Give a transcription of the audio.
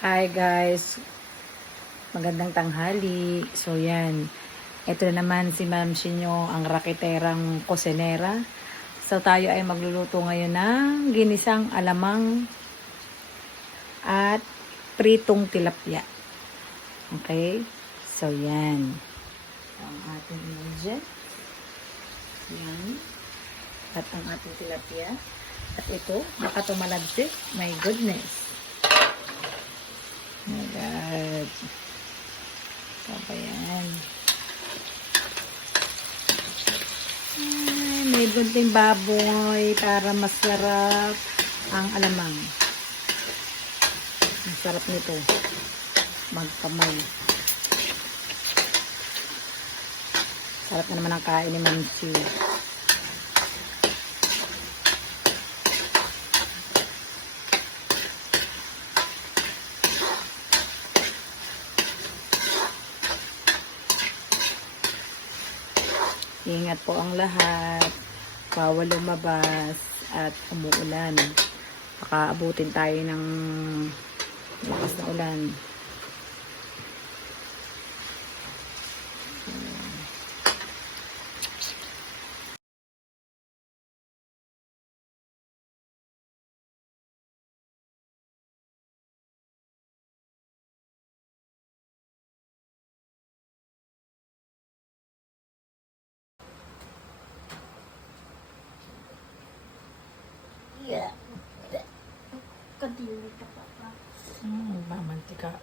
Hi guys, magandang tanghali. So yan, ito na naman si Ma'am Sinyo, ang rakiterang kusinera. So tayo ay magluluto ngayon ng ginisang alamang at pritong tilapia. Okay? So yan. Ang ating ingredient. Yan. At ang ating tilapia. At ito, baka tumalagsit. My goodness. Oh my God. Ito ba yan? Ay, may bunting baboy para masarap ang alamang. Ang sarap nito. Magkamay. Sarap na naman ang kain ni Mansi. Ingat po ang lahat. Bawal lumabas at umuulan. Baka abutin tayo ng lakas na ulan. Yeah. Kadiri ka pa. Mamantika.